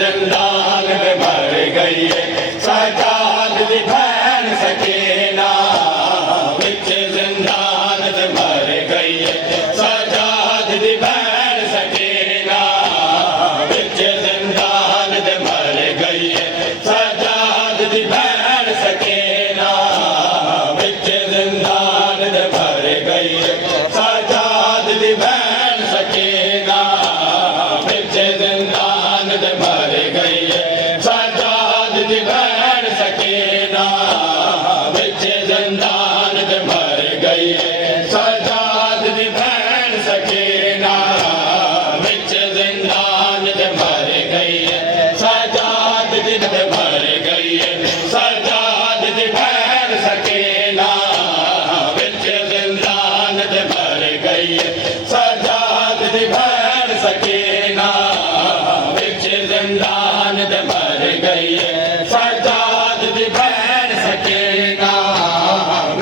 जिंदान में मर गई है सजाद दी भैन सकीना विच जिंदान में मर गई है सजाद दी भैन सकीना विच जिंदान में मर गई है सजाद दी भैन सकीना विच जिंदान में मर गई है सजाद दी भैन सकीना विच जिंदान में मर गई है सजाद दी भैन सकीना विच जिंदान में मर गई है सजाद दी भैन सकीना विच जिंदान में मर गई है सजाद दी मर गई है सजाद दी भैन सकीना विच जिंदान में मर गई है सजाद दी भैन सकीना विच जिंदान में मर गई है सजाद दी भैन सकीना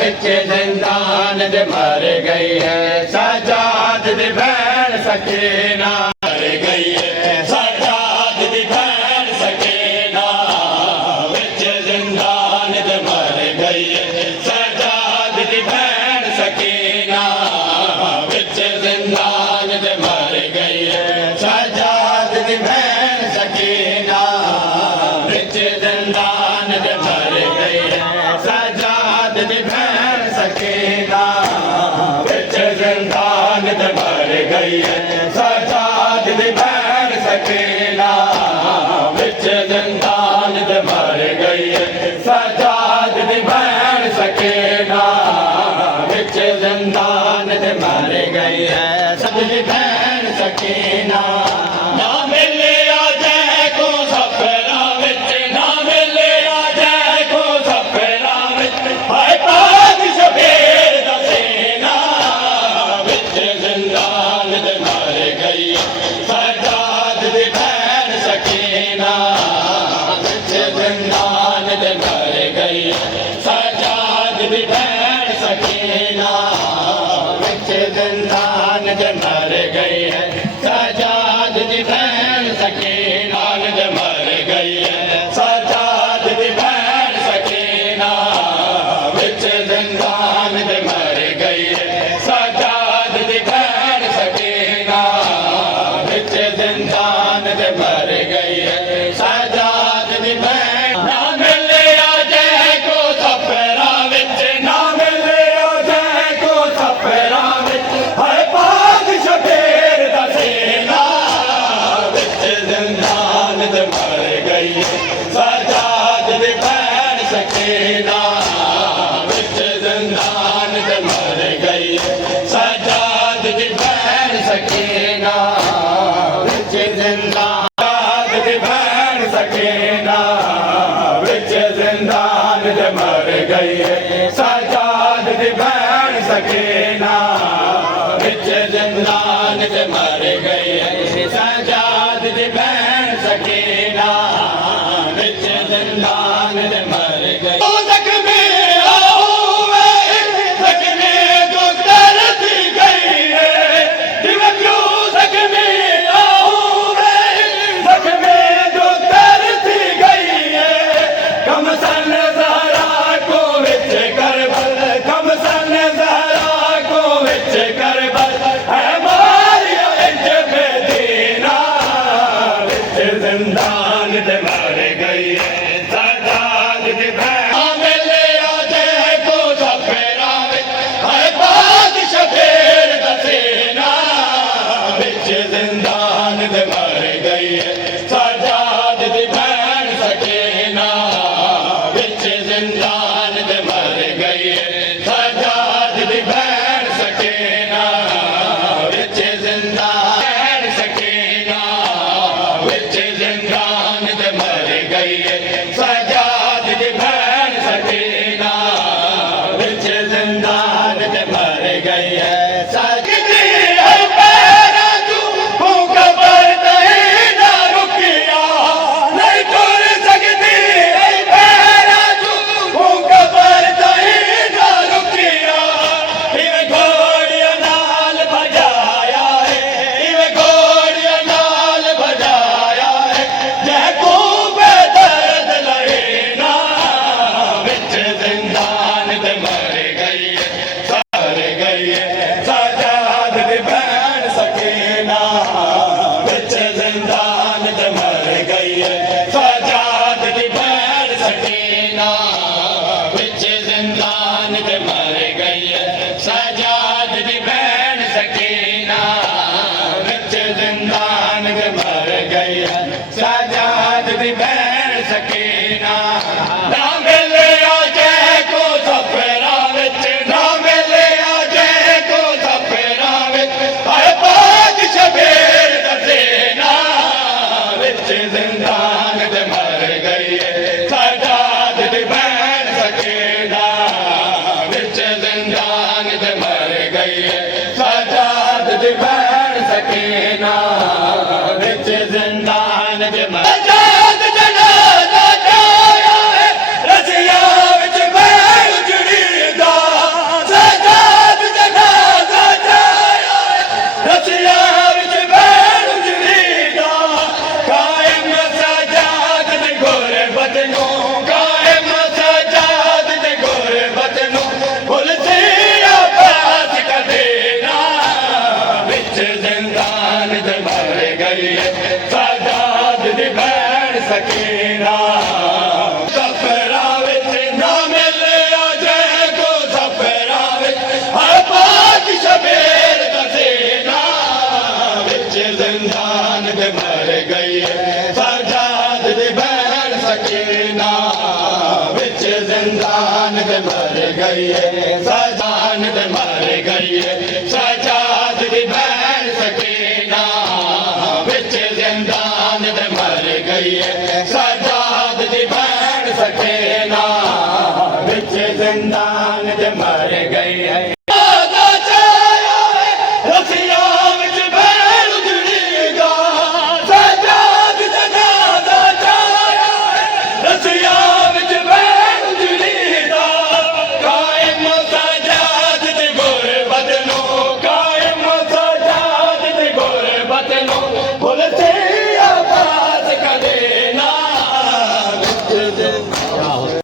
विच जिंदान में मर गई है सजाद दी भैन सकीना मर गई है सजाद दी भैन सकीना विच जिंदान में मर गई है सजाद दी भैन सकीना विच जिंदान में मर गई है सजाद दी भैन सकीना विच जिंदान में मर गई है सजाद दी भैन सकीना विच जिंदान में मर गई है सजाद दी भैन सकीना विच जिंदान में मर गई है सजाद दी भैन सकीना विच जिंदान में मर गई है सजाद दी भैन सकीना ना मिले आ जाए को सफरा विच ना मिले आ जाए को सफरा विच हाय पाक शबीर दा सेना विच जिंदान में मर गई सजाद दी भैन सकीना विच जिंदान में मर गई सजाद दी भैन सकीना विच जिंदान में मर गई है सजाद दी भैन सकीना में मर गई है सजाद दी भैन सकीना विच जिंदान में मर गई है सजाद दी भैन सकीना विच जिंदान में मर गई है सजाद दी भैन ना मिले आ जाए को सफरा विच ना मिले आ जाए को सफरा विच हाय पाक शबीर दा सेना विच जिंदान में मर गई सजाद दी भैन सकीना विच जिंदान में मर गई सजाद दी भैन सकीना विच जिंदान दी भैन सकीना विच जिंदान में मर गई सजाद दी भैन सकीना विच जिंदान में मर गई सजाद दी भैन सकीना विच जिंदान में मर गई जख्मी जख्मी जो तरसी गई है दिवक्यों जख्मी जख्मी जो तरसी गई है कम सन ज़हरा को विच करबल कम सन ज़हरा को विच करबल है मारिया विच मदीना विच जिंदान में मर गई सजाद दी भैन मिले आ जाए को सफरा विच हाय पाक शबीर दा सेना विच जिंदान में मर गई सजाद दी भैन सकीना विच जिंदान में मर गई सजाद दी भैन सकीना विच जिंदान सकीना विच जिंदान में मर गई सजाद दी भैन सकीना विच जिंदान में मर गई सजदी है पैरा तू कबर नहीं ना गई है सजाद दी भैन सकीना ना मिले जय को सफेरा विच ना मिले जय को सफेरा विच हाय पाक शबीर दा सेना विच जिंदान दे मर गई है सजाद दी भैन सकीना विच जिंदान दे मर गई है सजाद दी भैन सकीना विच जिंदान दे मर सजाद जनाजा जाया है रसिया विच बैल उजड़ी दा सजाद जनाजा जाया है रसिया विच बैल उजड़ी दा कायम सजाद दे गोरे बदनों कायम सजाद दे गोरे बदनों फुल से आबाद का देना विच जिंदान दे मर गई है सजाद दी भैन सकीना सफरा विच ना मिले जय को सफरा विच हर पाक शबीर दा सेना विच जिंदान दे मर गई है सजाद दी भैन सकीना विच जिंदान दे मर गई है सजान दे मर गई है सजाद दी भैन सकीना विच जिंदान दे मर गई है सजाद दी भैन सकीना विच जिंदान दे मर गई है।